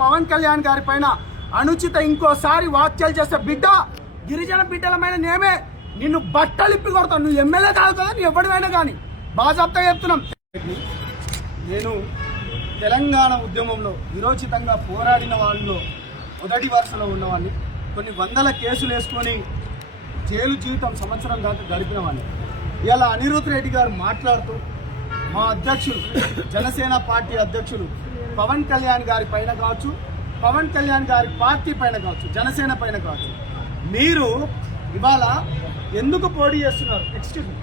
పవన్ కళ్యాణ్ గారి పైన అనుచిత ఇంకోసారి వ్యాఖ్యలు చేసే బిడ్డ గిరిజన బిడ్డలమైన నేమే నిన్ను బట్టలిప్పి కొడతాను. నువ్వు ఎమ్మెల్యే కాదు కదా, నువ్వు ఎవరివైనా కానీ బాజాబ్తా చెప్తున్నాం. నేను తెలంగాణ ఉద్యమంలో విరోచితంగా పోరాడిన వాళ్ళలో మొదటి వరుసలో ఉన్నవాడిని. కొన్ని వందల కేసులు వేసుకొని జైలు జీవితం సంవత్సరం దాకా గడిపిన వాడిని. ఇలా అనిరుద్ రెడ్డి గారు మాట్లాడుతూ మా అధ్యక్షులు జనసేన పార్టీ అధ్యక్షులు పవన్ కళ్యాణ్ గారి పైన కావచ్చు, పవన్ కళ్యాణ్ గారి పార్టీ పైన కావచ్చు, జనసేన పైన కావచ్చు, మీరు ఇవాళ ఎందుకు పోటీ చేస్తున్నారు? ఎక్స్క్యూజ్ మీ,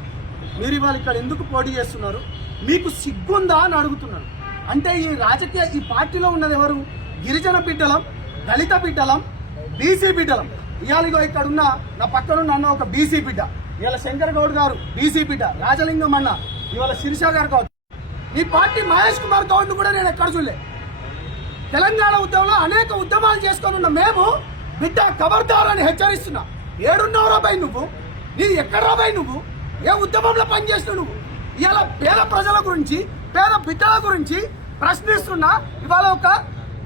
మీరు ఇవాళ ఇక్కడ ఎందుకు పోటీ చేస్తున్నారు? మీకు సిగ్గుందా అని అడుగుతున్నారు. అంటే ఈ పార్టీలో ఉన్నది ఎవరు? గిరిజన బిడ్డలం, దళిత బిడ్డలం, బీసీ బిడ్డలం. ఇవాళ ఇక్కడ ఉన్న నా పక్కనున్న అన్న ఒక బీసీ బిడ్డ, ఇవాళ శంకర్ గౌడ్ గారు బీసీ బిడ్డ, రాజలింగం అన్న, ఇవాళ శిరీష గారు కావచ్చు. ఈ పార్టీ మహేష్ కుమార్ గౌడ్ను కూడా నేను ఎక్కడ చూడలే. తెలంగాణ ఉద్యమంలో అనేక ఉద్యమాలు చేసుకొని ఉన్న మేము బిడ్డ ఖబర్దార్ అని హెచ్చరిస్తున్నా. ఏడున్నావు రాబాయి నువ్వు? నీ ఎక్కడ రాబాయి నువ్వు? ఏ ఉద్యమంలో పనిచేస్తున్నావు నువ్వు? ఇవాళ పేద ప్రజల గురించి, పేద బిడ్డల గురించి ప్రశ్నిస్తున్నా. ఇవాళ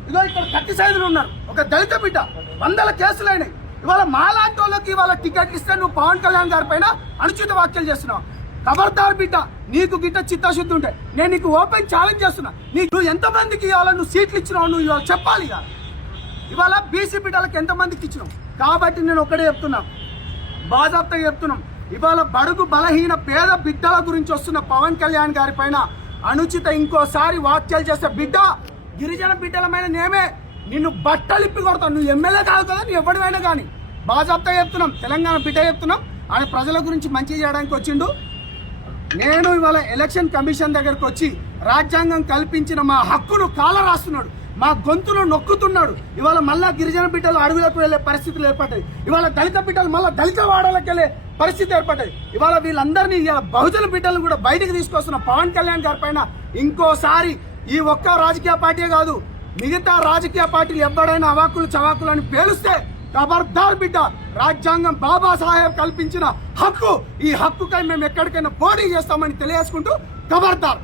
ఇదో ఇక్కడ కత్తి సైదులు ఉన్నారు, ఒక దళిత బిడ్డ, వందల కేసులు అయినాయి. ఇవాళ మాలాంటి వాళ్ళకి ఇవాళ టికెట్ ఇస్తే నువ్వు పవన్ కళ్యాణ్ గారి పైన అనుచిత వ్యాఖ్యలు చేస్తున్నావు. ఖబర్దార్ బిడ్డ, నీకు గిట్ట చిత్తశుద్ధి ఉంటే నేను నీకు ఓపెన్ ఛాలెంజ్ చేస్తున్నా. నువ్వు ఎంతమందికి ఇవాళ నువ్వు సీట్లు ఇచ్చినావు నువ్వు ఇవాళ చెప్పాలి. ఇవాళ బీసీ బిడ్డలకు ఎంతమందికి ఇచ్చినావు? కాబట్టి నేను ఒకటే చెప్తున్నా, బాజాబ్తా చెప్తున్నాం. ఇవాళ బడుగు బలహీన పేద బిడ్డల గురించి వస్తున్న పవన్ కళ్యాణ్ గారి పైన అనుచిత ఇంకోసారి వ్యాఖ్యలు చేసే బిడ్డ గిరిజన బిడ్డలమైన నేమే నిన్ను బట్టలిప్పి కొడతాను. నువ్వు ఎమ్మెల్యే కాదు కదా, నువ్వు ఎవరివైనా కానీ బాజాబ్తా చెప్తున్నాం. తెలంగాణ బిడ్డ చెప్తున్నాం. ఆయన ప్రజల గురించి మంచి చేయడానికి వచ్చిండు. నేను ఇవాళ ఎలక్షన్ కమిషన్ దగ్గరకు వచ్చి రాజ్యాంగం కల్పించిన మా హక్కును కాల రాస్తున్నాడు, మా గొంతును నొక్కుతున్నాడు. ఇవాళ మళ్ళా గిరిజన బిడ్డలు అడవులకు వెళ్లే పరిస్థితులు ఏర్పడ్డాయి. ఇవాళ దళిత బిడ్డలు మళ్ళా దళిత వాడలకు వెళ్లే పరిస్థితి ఏర్పడ్డాయి. ఇవాళ వీళ్ళందరినీ ఇవాళ బహుజన బిడ్డలను కూడా బయటకు తీసుకొస్తున్న పవన్ కళ్యాణ్ గారి పైన ఇంకోసారి ఈ ఒక్క రాజకీయ పార్టీ కాదు, మిగతా రాజకీయ పార్టీలు ఎవరైనా అవాకులు చవాకులు అని పేలుస్తే ఖబర్దార్ బిడ్డ. రాజ్యాంగం బాబాసాహెబ్ కల్పించిన హక్కు, ఈ హక్కుకై మేము ఎక్కడికైనా పోటీ చేస్తామని తెలియజేసుకుంటూ ఖబర్దార్.